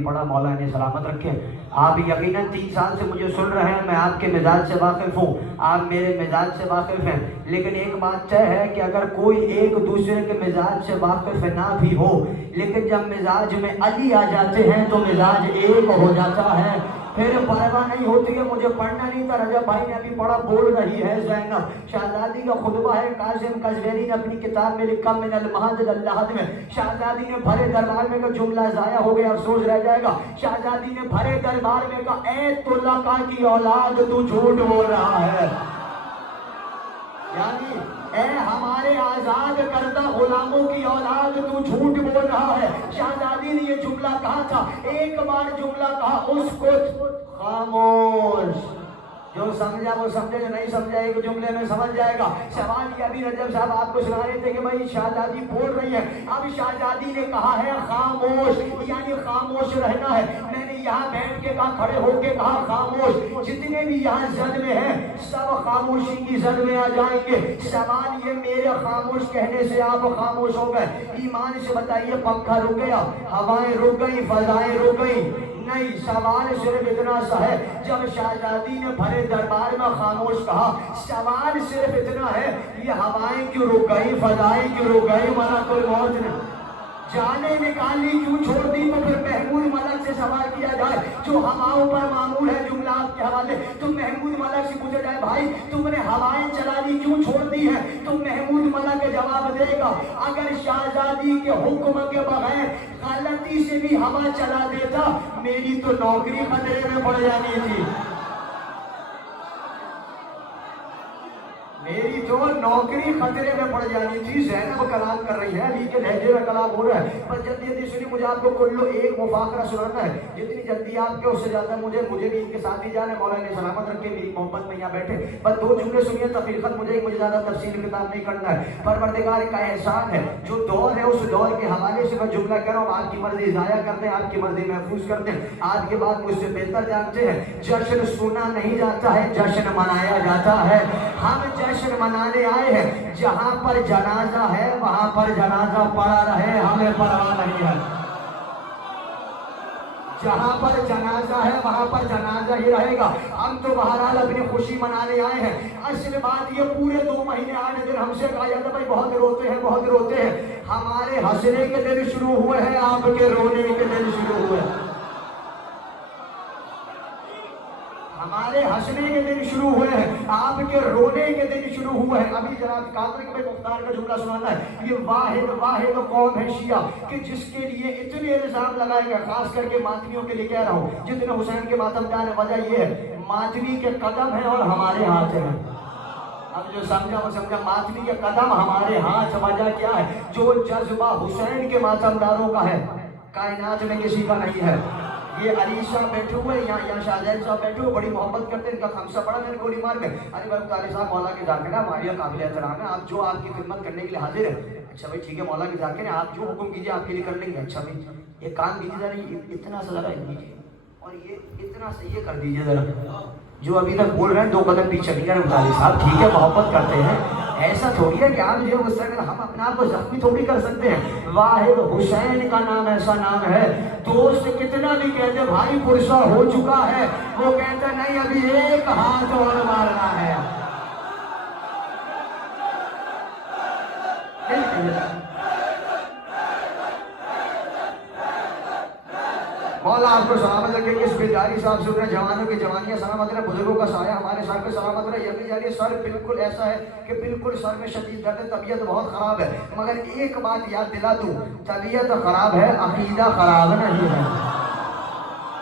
पढ़ा, मौला ने सलामत रखे। आप यकीनन 3 साल से मुझे सुन रहे हैं, मैं आपके मिजाज से वाकिफ हूँ, आप मेरे मिजाज से वाकिफ हैं, लेकिन एक बात तय है कि अगर कोई एक दूसरे के मिजाज से वाकिफ ना भी हो, लेकिन जब मिजाज में अली आ जाते हैं तो मिजाज एक हो जाता है, फिर परवाह नहीं होती है। मुझे पढ़ना नहीं था, रजब भाई ने अभी पढ़ा, बोल रही है ज़ैनब। शहजादी का खुतबा है, कासिम कज़वीनी ने अपनी किताब में लिखा मिनल महद अल्लाहद में। शहजादी ने भरे दरबार में का जुमला ज़ाया हो गया, अफसोस रह जाएगा। शहजादी ने भरे दरबार में कहा, ए तुलका की औलाद तू झूठ बोल रहा है, यानी ए हमारे आजाद करदा गुलामों की औलाद तू झूठ बोल रहा है। शहजादी ने ये जुमला कहा था, एक बार जुमला कहा, उसको खामोश। जो समझा वो समझे, जो नहीं समझा एक जुमले में समझ जाएगा। सवाल ये अभी रजब साहब आपको सुना रहे थे कि भाई शहजादी बोल रही है, अब शहजादी ने कहा है खामोश, यानी खामोश रहना है। मैंने यहाँ बैठ के कहा, खड़े होके कहा खामोश। जितने भी यहाँ जद में हैं सब खामोशी की जद में आ जाएंगे। सवाल ये मेरे खामोश कहने से आप खामोश हो गए, ईमान से बताइए पंखा रुक गया, हवाएं रुक गई, फजाएं रुक गई? नहीं। सवाल सिर्फ इतना सा है, जब शहजादी ने भरे दरबार में खामोश कहा, सवाल सिर्फ इतना है, ये हवाएं क्यों रुक गई, फजाएं क्यों रुक गई, वरना कोई मौत नहीं, जाने निकाली क्यों छोड़ दी? तो फिर महमूद मलक से सवाल किया जाए, जो हवाओं पर मामूल है जुमला आपके हवाले, तो महमूद मलक से पूछा जाए, भाई तुमने हवाएं चला दी क्यों छोड़ दी है? तो महमूद मलक जवाब देगा, अगर शहजादी के हुक्म के बगैर गलती से भी हवा चला देता, मेरी तो नौकरी खतरे में पड़ जानी थी, मेरी तो नौकरी खतरे में पड़ जानी थी। ज़ैनब कलाम कर रही है, अली के लहजे में कलाम हो रहा है, पर जल्दी जल्दी सुनिए, मुझे आपको कुल्लो एक मुफाकरा सुनाना है, जितनी जल्दी आपके उससे ज़्यादा मुझे भी इनके साथ ही जाना है। मौला ने सलामत रखे, मेरी मोहब्बत में यहाँ बैठे, बस 2 जुमले सुनिए, तफरीकत मुझे ज़्यादा तफसील किताब नहीं करना है। परवरदिगार का एहसान है, जो दौर है उस दौर के हवाले से मैं जुमला कह रहा हूँ, आपकी मर्जी ज़ाया करते हैं, आपकी मर्जी महफूज करते हैं, आज के बाद मुझसे बेहतर जानते हैं। जश्न सुना नहीं जाता है, जश्न मनाया जाता है। हम जश्न मनाने आए हैं, जहां पर जनाजा है वहां पर जनाजा पड़ा रहे, हमें परवाह नहीं है। जहां पर जनाजा है वहां पर जनाजा ही रहेगा। हम तो बहरहाल अपनी खुशी मनाने आए हैं। असल बात ये, पूरे 2 महीने 8 दिन हमसे कहा जाता भाई बहुत रोते हैं, बहुत रोते हैं। हमारे हंसने के दिन शुरू हुए हैं, आपके रोने के दिन शुरू हुए हैं, हमारे हंसने के दिन शुरू हुए हैं, आपके रोने के दिन शुरू हुए हैं। अभी जनाब कादर के मुख्तार का जुमला सुनाना है, ये वाहिद वाहिद कौम है शिया कि जिसके लिए इतने इल्जाम लगाए गए, खास करके मातमियों के लिए कह रहा हूँ, जितने हुसैन के मातम जाने, वजह ये है मातमी के कदम है और हमारे हाथ है। अब जो समझा वो समझा, मातमी के कदम हमारे हाथ, वजह क्या है? जो जज्बा हुसैन के मातमदारों का है, कायनात में किसी का नहीं है। ये अली साहब बैठे हुए यहाँ शाहजैन साहब बैठे हुए, बड़ी मोहब्बत करते हैं, इनका खमसा पड़ा मेरे गोली मार में। अली भाई मुतालिब साहब मौला के जाकिर है, हमारे काबिल एहतराम है, आप जो आपकी खिदमत करने के लिए हाजिर है। अच्छा भाई ठीक है, मौला के जाकिर है, आप जो हुक्म कीजिए आपके लिए कर लेंगे। अच्छा भाई ये काम कीजिए जरा, इतना सा जरा कीजिए, और ये इतना सा ये कर दीजिए जरा, जो अभी तक बोल रहे हैं 2 कदम पीछे नहीं कर मुतालिब साहब, ठीक है मोहब्बत करते हैं, ऐसा थोड़ी है कि आप जो गुस्सा कर, हम अपने आप को जख्मी थोड़ी कर सकते हैं। वाहिद हुसैन का नाम ऐसा नाम है, दोस्त कितना भी कहते भाई पुरसा हो चुका है, वो कहता नहीं अभी एक हाथ और मारना है। मौला आपको सलामत रखे, इस बेजारी साहब से उन्हें जवानों की जवानियां सलामत रहे, बुजुर्गों का साया हमारे सर पे सलामत रहे। यही जानिए सर बिल्कुल ऐसा है कि बिल्कुल सर में शदीद दर्द, तबीयत बहुत खराब है, मगर एक बात याद दिला दूं, तबीयत खराब है, अकीदा खराब नहीं है।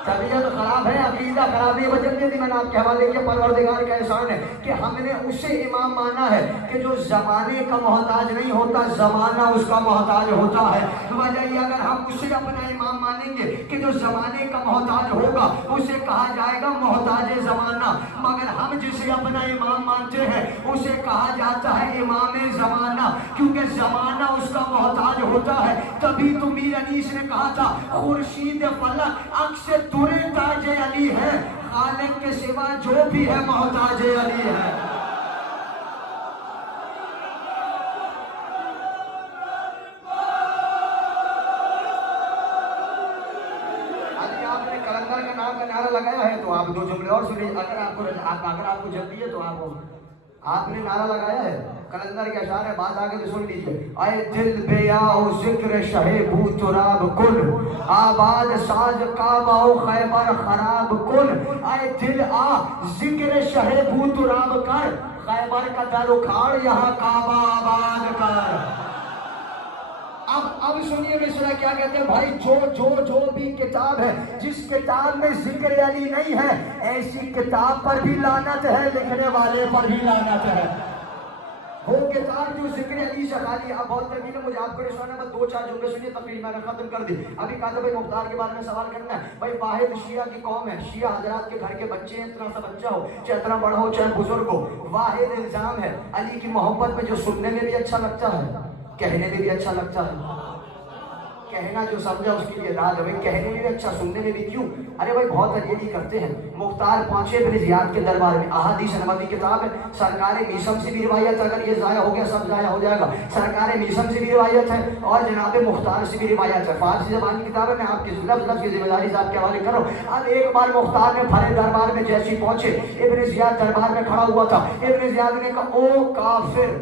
तबीयत खराब है, अकीदा खराब है, वजह थी मैंने आपके हवाले किया। परवरदिगार का एहसान है कि हमने उसे इमाम माना है कि जो जमाने का मोहताज नहीं होता, जमाना उसका मोहताज होता है। वजह अगर हम उसे अपना इमाम मानेंगे कि जो जमाने का मोहताज होगा उसे कहा जाएगा मोहताज जमाना, मगर हम जिसे अपना इमाम मानते हैं उसे कहा जाता है इमाम जमाना, क्योंकि जमाना उसका मोहताज होता है। तभी तो मीर अनीस ने कहा था, खुर्शीद फलक अक्स तुरे ताज अली है, खालिक के सिवा जो भी है मोहताज अली है। कलंदर का नाम का नारा लगाया है तो आप दो जुमले और सुनिए। अगर आपको जल्दी है तो आपने नारा लगाया है, कलंदर के अशार है, बात आगे तो सुन लीजिए। आए दिल बेयाओ जिक्र शहे भू तुराब कुल, आबाद साज काबाओ खैबर खराब कुल। आए दिल आ जिक्र शहे भू तुराब कर, खैबर का दर उखाड़ यहाँ काबा आबाद कर। अब सुनिए मिश्रा क्या कहते हैं भाई, जो भी किताब है जिस किताब में जिक्र अली नहीं है, ऐसी किताब पर भी लानत है, लिखने वाले पर भी लानत है। वो किताब जो जिक्र अली से खाली। अब बहुत तवील है, मुझे आपको सुनाना, बस 2-4 जुमले सुनिए तकरीर मैंने खत्म कर दी। अभी कहा था भाई मुख्तार के बारे में सवाल करना है। भाई वाहिद शिया की कौम है, शिया हजरात के घर के बच्चे हैं, इतना सा बच्चा हो चाहे इतना बड़ा हो चाहे बुजुर्ग हो, वाहिद इल्जाम है अली की मोहब्बत में जो सुनने में भी अच्छा लगता है, कहने में भी अच्छा लगता है। कहना जो समझा उसके लिए राज है, कहने में भी अच्छा, सुनने में भी क्यों? अरे भाई बहुत अजीबी करते हैं। मुख्तार पहुंचे इब्न जियाद के दरबार में, अहादीस नबवी किताब है, सरकार मीसम से भी रिवायत, अगर ये जाया हो गया सब जाया हो जाएगा। सरकार मीसम से भी रिवायत है और जनाब मुख्तार से भी रिवायत है, फारसी जबान की किताब है। मैं आपकी लफ्ज़ की जिम्मेदारी से आपके हवाले कर रहा हूँ। अब एक बार मुख्तार ने फरे दरबार में जैसे पहुंचे, इब्न जियाद दरबार में खड़ा हुआ था। इब्न जियाद ने कहा ओ काफिर,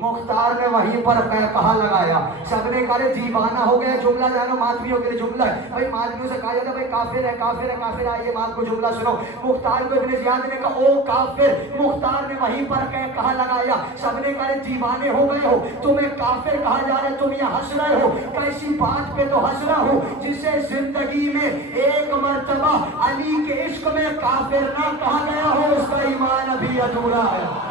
मुख्तार ने वहीं पर कहा लगाया। सबने कहा दीवाना हो गया, जुमला जानो मालवियों के लिए जुमला है। भाई मालवियों से कहा जाता है भाई काफिर है काफिर है काफिर है, ये बात को जुमला सुनो। मुख्तार को इब्न जियाद ने कहा ओ काफिर, मुख्तार ने वहीं पर कहा लगाया। सबने कहा दीवाने हो गए हो, तुम्हें काफिर कहा जा रहा है, तुम ये हंस रहे हो, कैसी बात पे तो हंस रहा हो जिसे जिंदगी में एक मर्तबा अली के इश्क में काफिर ना कहा गया हो, उसका ईमान अभी अधूरा है।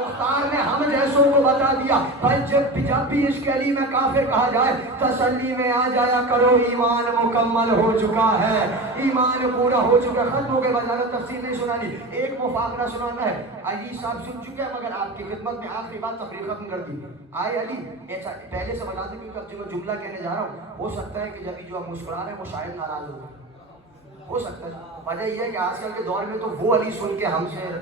मुख्तार ने हम जैसों को बता दिया भाई जब भी इश्क अली में काफिर कहा जाए तसल्ली में आ जाया करो, ईमान मुकम्मल हो चुका है, ईमान पूरा हो चुका है। खत्म हो गए, बाजार तफसीर नहीं सुनानी, एक मुफाकरा सुनाना है। अली साहब सुन चुके हैं मगर आपकी खिदमत में आखिरी बात तकरीर खत्म कर दी। आए अली, ऐसा पहले से बता दें क्योंकि अब जो जुमला कहने जा रहा हूँ हो सकता है कि जब जो आप मुस्कुरा रहे हैं वो शायद नाराज हो सकता है। वजह यह है कि आजकल के दौर में तो वो अली सुन के हमसे,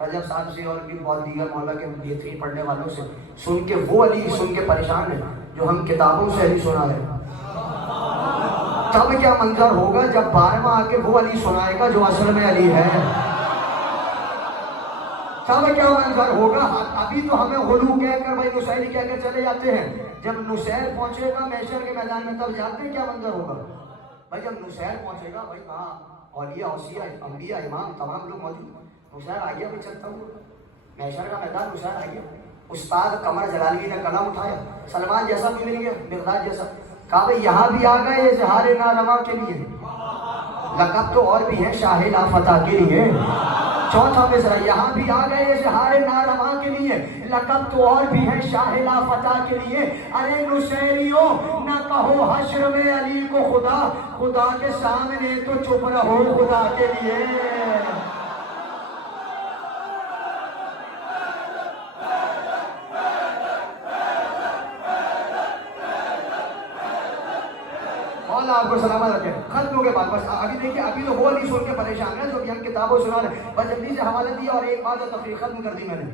रजब साहब से और भी बहुत दीगर मौला के बेहतरीन पढ़ने वालों से सुन के वो अली सुन के परेशान है जो हम किताबों से अली सुना रहे। तब क्या मंजर होगा जब 12वां आके वो अली सुनाएगा जो असल में अली है, तब क्या मंजर होगा। अभी तो हमें हुलू कहकर भाई नुसैरी कहकर चले जाते हैं, जब नुसैर पहुंचेगा मैशर के मैदान में तब जानते हैं क्या मंजर होगा। भाई जब नुसैर पहुंचेगा भाई कहाँ औलिया औसिया अंबिया इमाम तमाम लोग मौजूद, नुसैर आ गया, मैं चलता हूँ मैशर का मैदान, नुसैर आ गया। उस्ताद कमर जलाली ने कलम उठाया, सलमान जैसा भी मिल गया, मिर्दाज जैसा, कहा भाई यहाँ भी आ गए इजहार नारमा के लिए, लक़ब तो और भी है शाहिद फतह के लिए। चौथा मिसरा, यहाँ भी आ गए इजहार नारमा के लिए, लक़ब तो और भी है शाहिद फतह के लिए। अरे नुसैरियों न कहो हश्र में अली को खुदा, खुदा के सामने तो चुप रहो खुदा के लिए। आपको सलामत रखे। खत्म हो गए बात, बस अभी देखिए अभी तो वो नहीं सुन के परेशान है जो भी हम किताबों सुना रहे, बस जल्दी से हवाला दिया और एक बात तफरीर खत्म कर दी मैंने।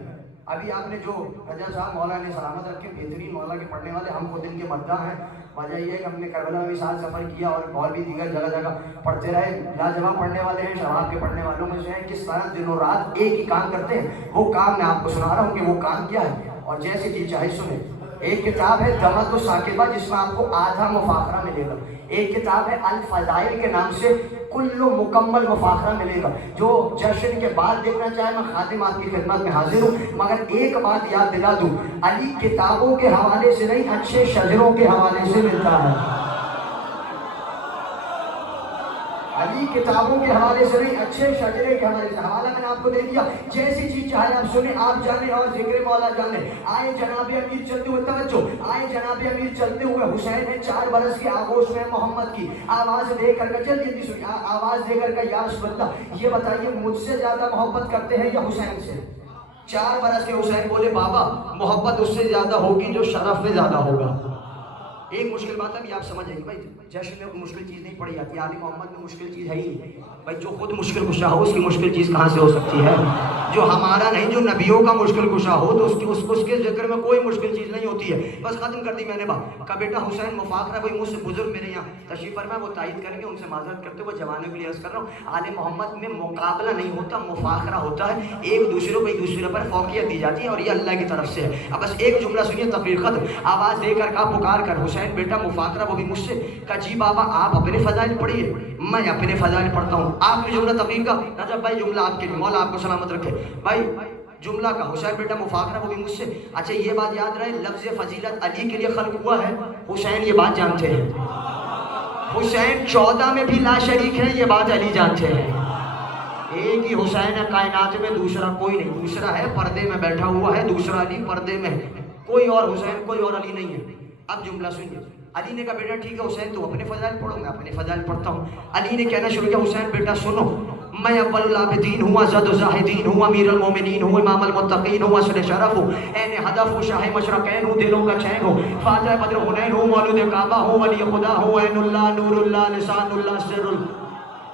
अभी आपने जो रजब साहब मौला ने सलामत रखे, बेहतरीन मौला के पढ़ने वाले, हम खुद इनके मद्दा हैं। वजह यह है कि हमने करबला में भी साथ सफ़र किया और भी दीगर जगह जगह पढ़ते रहे। लाजवाब पढ़ने वाले हैं, शबाब के पढ़ने वालों में से हैं, किस तरह दिनों रात एक ही काम करते हैं। वो काम मैं आपको सुना रहा हूँ कि वो काम क्या है और जैसे चीज चाहे सुने। एक किताब है दमत साकिबा जिसमें आपको आधा मुफाखरा मिलेगा, एक किताब है अल फज़ाइल के नाम से कुल्लु मुकम्मल मुफाखरा मिलेगा। जो जश्न के बाद देखना चाहे मैं खातिम आपकी खिदमत में हाजिर हूँ, मगर एक बात याद दिला दूँ, अली किताबों के हवाले से नहीं अच्छे शजरों के हवाले से मिलता है। अली किताबों के हवाले से नहीं अच्छे शजरे के हवाले से। हवाला मैंने आपको दे दिया, जैसी चीज चाहे आप सुने, आप जाने और जिक्र मौला जाने। आए जनाबे अमीर चलते हुए, तवज्जो, आए जनाबे अमीर चलते हुए हुसैन ने 4 बरस की आगोश में मोहम्मद की आवाज देकर का, जल्दी सुनिए, आवाज देकर का या रसूल अल्लाह ये बताइए मुझसे ज्यादा मोहब्बत करते हैं या हुसैन से? 4 बरस के हुसैन बोले बाबा मोहब्बत उससे ज्यादा होगी जो शरफ में ज्यादा होगा। ایک مشکل بات ہے بھی آپ سمجھ جائیں گے بھائی، جیسے میں کوئی مشکل چیز نہیں پڑھی جاتی، آل محمد میں مشکل چیز ہے ہی نہیں بھائی، جو خود مشکل کشا ہو اس کی مشکل چیز کہاں سے ہو سکتی ہے؟ جو ہمارا نہیں، جو نبیوں کا مشکل کشا ہو تو اس کے ذکر میں کوئی مشکل چیز نہیں ہوتی ہے۔ بس ختم کر دی میں نے بات کا بیٹا حسین مفاخرہ، وہی مجھ سے بزرگ میرے یہاں تشریف فرمائے، وہ تائید کریں گے، ان سے معذرت کرتے ہوئے جوانوں کے لیے عرض کر رہا ہوں، آل محمد میں مقابلہ نہیں ہوتا، مفاخرہ ہوتا ہے، ایک دوسرے کو ایک دوسرے پر فوقیت دی جاتی ہے اور یہ اللہ کی طرف سے ہے۔ اب بس ایک جملہ سنیے، تقریر ختم، آواز دے کر کا پکار کر حسین بیٹا مفاخرہ وہ بھی مجھ سے، کہا جی بابا آپ اپنے فضائل پڑھیے، میں اپنے فضائل پڑھتا ہوں۔ آپ نے جملہ تقریر کا، نجف بھائی جملہ آپ کے لیے، مولا آپ کو سلامت رکھے بھائی، جملہ کا حسین بیٹا مفاخرہ وہ بھی مجھ سے۔ اچھا یہ بات یاد رہے، لفظ فضیلت علی کے لیے خلق ہوا ہے، حسین یہ بات جانتے ہیں، حسین 14 میں بھی لا شریک ہے، یہ بات علی جانتے ہیں، ایک ہی حسین ہے کائنات میں، دوسرا کوئی نہیں، دوسرا ہے پردے میں بیٹھا ہوا ہے، دوسرا علی پردے میں ہے، کوئی اور حسین کوئی اور علی نہیں ہے۔ اب جملہ سنیے، علی نے کہا بیٹا ٹھیک ہے حسین تو اپنے فضائل پڑھو، میں اپنے فضائل پڑھتا ہوں۔ علی نے کہنا شروع کیا، حسین بیٹا سنو، میں اول العابدین ہوں، ازد الزاہدین ہوں، امیر المومنین ہوں، امام المتقین ہوں، اصل شرف ہوں، عین ہدف ہوں، شاہ مشرقین ہوں، دلوں کا چین ہوں، فاتح بدر حنین ہوں، مولود کعبہ ہوں، ولی خدا ہوں، عین اللہ نور اللہ لسان اللہ سر اللہ،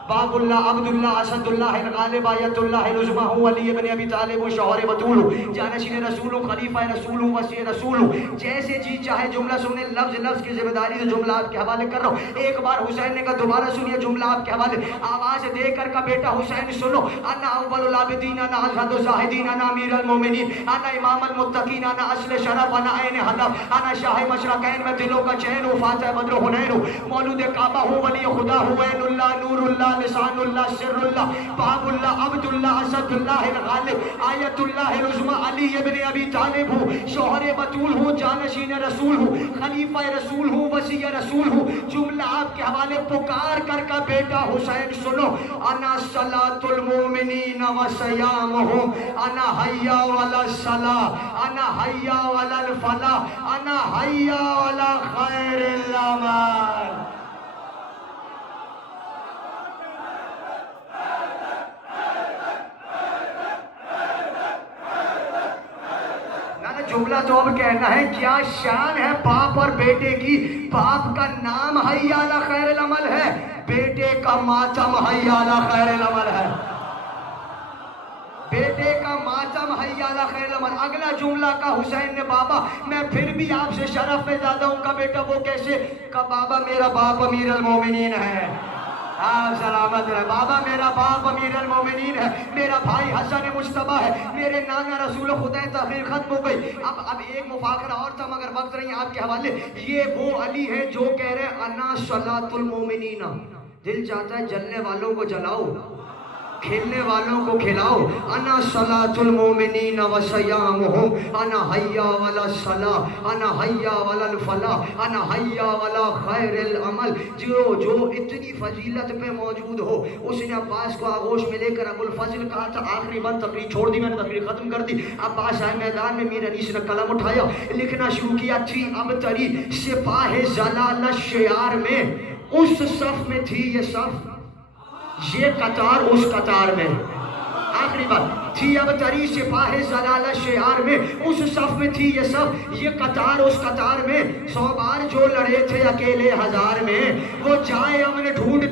باب اللہ عبد اللہ اسد اللہ الغالب آیت اللہ العظمی ہوں، علی ابن ابی طالب ہوں، شوہر بطول ہوں، جانشین رسول ہوں، خلیفہ رسول ہوں، وصی رسول ہوں۔ جیسے جی چاہے جملہ سنیں، لفظ لفظ کی ذمہ داری سے جملہ آپ کے حوالے کر رہا ہوں۔ ایک بار حسین نے کہا دوبارہ سنیے جملہ آپ کے حوالے، آواز دے کر کا بیٹا حسین سنو، انا اول العابدین، انا ازہد الزاہدین، انا امیر المومنین، انا امام المتقین، انا اصل شرف، انا عین ہدف، انا شاہ مشرقین، میں دلوں کا چین ہوں، فاتح بدر حنین ہوں، مولود کعبہ ہوں، ولی خدا ہوں، عین اللہ نور اللہ لسان اللہ سر اللہ، باب اللہ عبد اللہ اسد اللہ الغالب آیت اللہ العظمی، علی ابن ابی طالب ہوں، شوہر بطول ہوں، جانشین رسول ہوں، خلیفہ رسول ہوں، وصی رسول ہوں۔ جملہ آپ کے حوالے پکار کر کا بیٹا حسین سنو، انا صلاۃ المؤمنین و صیامہم، انا حی علی الصلاۃ، انا حی علی الفلاح، انا حی علی خیر العمل۔ جملہ تو اب کہنا ہے، کیا شان ہے باپ اور بیٹے کی، باپ کا نام حی علی خیر العمل ہے، بیٹے کا ماتم حی علی خیر العمل ہے، بیٹے کا ماتم حی علی خیر العمل۔ اگلا جملہ کا حسین نے، بابا میں پھر بھی آپ سے شرف میں زیادہ ہوں، کا بیٹا وہ کیسے، کا بابا میرا باپ امیر المومنین ہے، آپ سلامت رہے، بابا میرا باپ امیر المومنین ہے، میرا بھائی حسن مجتبیٰ ہے، میرے نانا رسول خدا۔ تقریر ختم ہو گئی۔ اب ایک مفاخرہ اور تھا مگر وقت نہیں آپ کے حوالے، یہ وہ علی ہے جو کہہ رہے انا صلاۃ المؤمنین، دل چاہتا ہے جلنے والوں کو جلاؤ، کھیلنے والوں کو کھلاؤ، انا صلاۃ المؤمنین و صیامہم، انا حی علی الصلاۃ، انا حی علی الفلاح، انا حی علی خیر العمل۔ جو اتنی فضیلت پہ موجود ہو، اس نے عباس کو آغوش میں لے کر ابو الفضل کہا تھا، آخری بند تقریر چھوڑ دی میں نے، تقریر ختم کر دی۔ عباس آئے میدان میں، میر انیس نے قلم اٹھایا، لکھنا شروع کیا، تھی ابتری سپاہ زلال شعار میں، اس صف میں تھی یہ صف، یہ قطار اس قطار میں، آخری بات، تھی اب تری سپاہ زلالہ شعار میں، اس صف میں تھی یہ صف، یہ قطار اس قطار میں، 100 بار جو لڑے تھے اکیلے ہزار میں، وہ جائے امن ڈھونڈ